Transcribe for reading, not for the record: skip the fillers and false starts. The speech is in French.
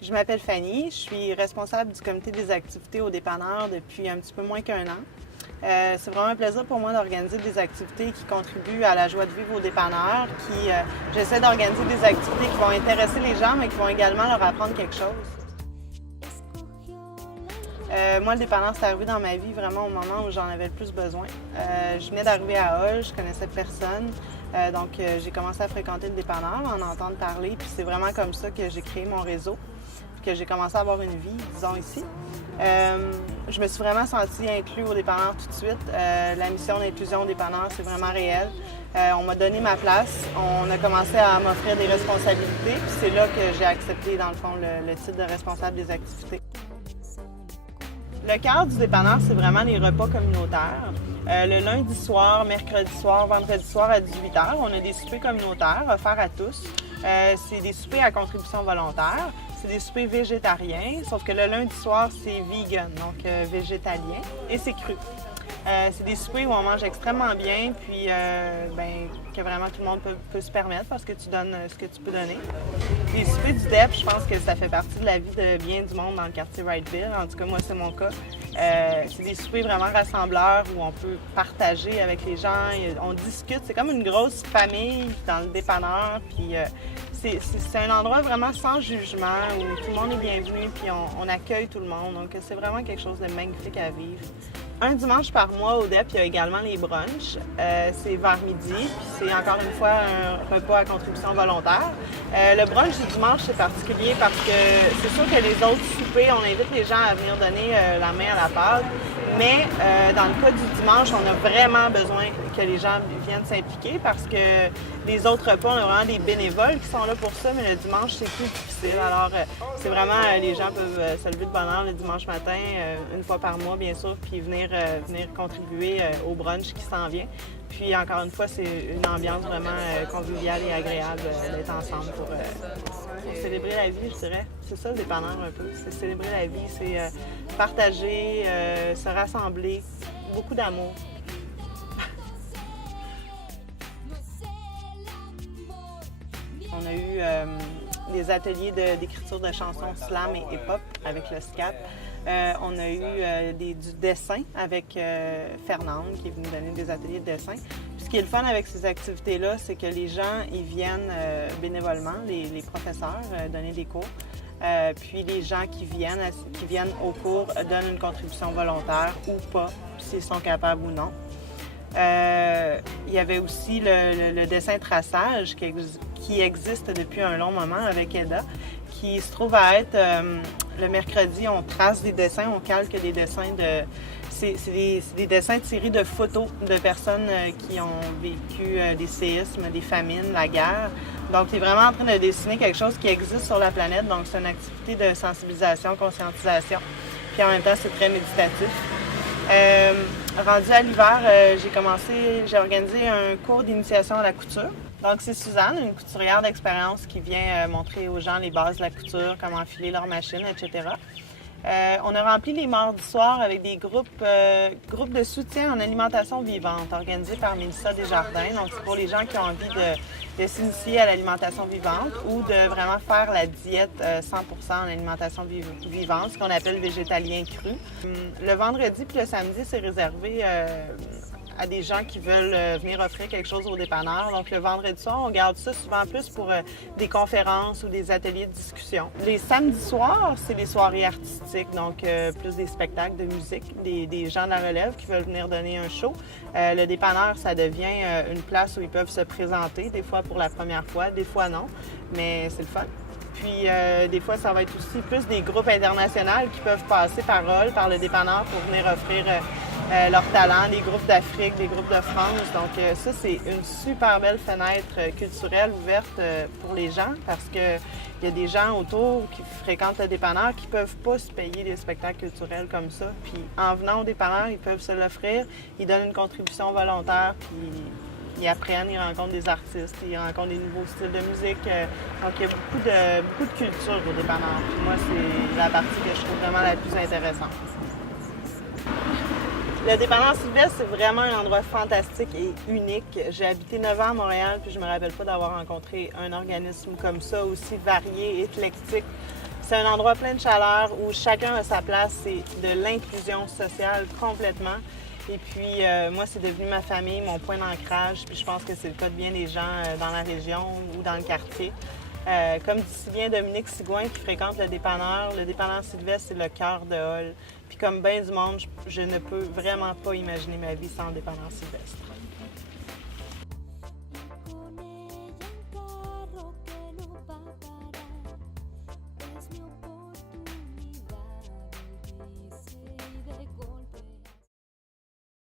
Je m'appelle Fanny, je suis responsable du comité des activités au dépanneur depuis un petit peu moins qu'1 an. C'est vraiment un plaisir pour moi d'organiser des activités qui contribuent à la joie de vivre au dépanneur. J'essaie d'organiser des activités qui vont intéresser les gens, mais qui vont également leur apprendre quelque chose. Moi, le dépanneur, c'est arrivé dans ma vie vraiment au moment où j'en avais le plus besoin. Je venais d'arriver à Hall, je connaissais personne. Donc, j'ai commencé à fréquenter le dépanneur, en entendre parler. Puis c'est vraiment comme ça que j'ai créé mon réseau, que j'ai commencé à avoir une vie, disons ici. Je me suis vraiment sentie inclue au dépanneur tout de suite. La mission d'inclusion au dépanneur, c'est vraiment réel. On m'a donné ma place, on a commencé à m'offrir des responsabilités, puis c'est là que j'ai accepté, dans le fond, le titre de responsable des activités. Le cœur du dépanneur, c'est vraiment les repas communautaires. Le lundi soir, mercredi soir, vendredi soir à 18h, on a des soupers communautaires offerts à tous. C'est des soupers à contribution volontaire. C'est des soupers végétariens, sauf que le lundi soir, c'est vegan, donc végétalien, et c'est cru. C'est des soupers où on mange extrêmement bien, puis que vraiment tout le monde peut se permettre parce que tu donnes ce que tu peux donner. Les soupers du DEP, je pense que ça fait partie de la vie de bien du monde dans le quartier Wrightville. En tout cas, moi, c'est mon cas. C'est des soupers vraiment rassembleurs où on peut partager avec les gens, on discute. C'est comme une grosse famille dans le dépanneur, puis c'est un endroit vraiment sans jugement où tout le monde est bienvenu, puis on accueille tout le monde. Donc, c'est vraiment quelque chose de magnifique à vivre. Un dimanche par mois au DEP, il y a également les brunchs. C'est vers midi, puis c'est encore une fois un repas à contribution volontaire. Le brunch du dimanche, c'est particulier parce que c'est sûr que les autres soupers, on invite les gens à venir donner la main à la pâte. Mais dans le cas du dimanche, on a vraiment besoin que les gens viennent s'impliquer parce que les autres repas, on a vraiment des bénévoles qui sont là pour ça, mais le dimanche, c'est plus difficile. Alors, c'est vraiment, les gens peuvent se lever de bonne heure le dimanche matin, une fois par mois, bien sûr, puis venir contribuer au brunch qui s'en vient. Puis, encore une fois, c'est une ambiance vraiment conviviale et agréable d'être ensemble pour célébrer la vie, je dirais. C'est ça, le dépanneur, un peu. C'est célébrer la vie, c'est partager, se rassembler, beaucoup d'amour. On a eu des ateliers d'écriture de chansons slam et hip-hop avec le SCAP. On a eu du dessin avec Fernande qui est venue donner des ateliers de dessin. Puis ce qui est le fun avec ces activités-là, c'est que les gens, ils viennent bénévolement, les professeurs, donner des cours. Puis les gens qui viennent au cours donnent une contribution volontaire ou pas, s'ils sont capables ou non. Il y avait aussi le dessin traçage qui existe depuis un long moment avec Eda, qui se trouve à être le mercredi, on trace des dessins, on calque des dessins c'est des dessins tirés de photos de personnes qui ont vécu des séismes, des famines, la guerre. Donc, tu es vraiment en train de dessiner quelque chose qui existe sur la planète. Donc, c'est une activité de sensibilisation, conscientisation. Puis en même temps, c'est très méditatif. Rendu à l'hiver, j'ai organisé un cours d'initiation à la couture. Donc, c'est Suzanne, une couturière d'expérience qui vient montrer aux gens les bases de la couture, comment filer leur machine, etc. On a rempli les mardis soirs avec des groupes de soutien en alimentation vivante organisés par Mélissa Desjardins. Donc, c'est pour les gens qui ont envie de s'initier à l'alimentation vivante ou de vraiment faire la diète 100% en alimentation vivante, ce qu'on appelle végétalien cru. Le vendredi puis le samedi, c'est réservé à des gens qui veulent venir offrir quelque chose au dépanneur. Donc, le vendredi soir, on garde ça souvent plus pour des conférences ou des ateliers de discussion. Les samedis soirs, c'est des soirées artistiques, donc plus des spectacles de musique, des gens de la relève qui veulent venir donner un show. Le dépanneur, ça devient une place où ils peuvent se présenter, des fois pour la première fois, des fois non, mais c'est le fun. Puis, des fois, ça va être aussi plus des groupes internationaux qui peuvent passer par le dépanneur pour venir offrir leurs talents, des groupes d'Afrique, des groupes de France. Donc, ça, c'est une super belle fenêtre culturelle ouverte pour les gens parce qu'il y a des gens autour qui fréquentent le dépanneur qui ne peuvent pas se payer des spectacles culturels comme ça. Puis, en venant au dépanneur, ils peuvent se l'offrir, ils donnent une contribution volontaire, puis ils apprennent, ils rencontrent des artistes, ils rencontrent des nouveaux styles de musique. Donc, il y a beaucoup de culture au dépanneur. Puis moi, c'est la partie que je trouve vraiment la plus intéressante. Le dépanneur Sylvestre, c'est vraiment un endroit fantastique et unique. J'ai habité 9 ans à Montréal, puis je me rappelle pas d'avoir rencontré un organisme comme ça, aussi varié, éclectique. C'est un endroit plein de chaleur où chacun a sa place. C'est de l'inclusion sociale complètement. Et puis, moi, c'est devenu ma famille, mon point d'ancrage. Puis je pense que c'est le cas de bien des gens dans la région ou dans le quartier. Comme dit si bien Dominique Sigouin qui fréquente le dépanneur Sylvestre, c'est le cœur de Hall. Puis comme bien du monde, je ne peux vraiment pas imaginer ma vie sans le dépanneur Sylvestre.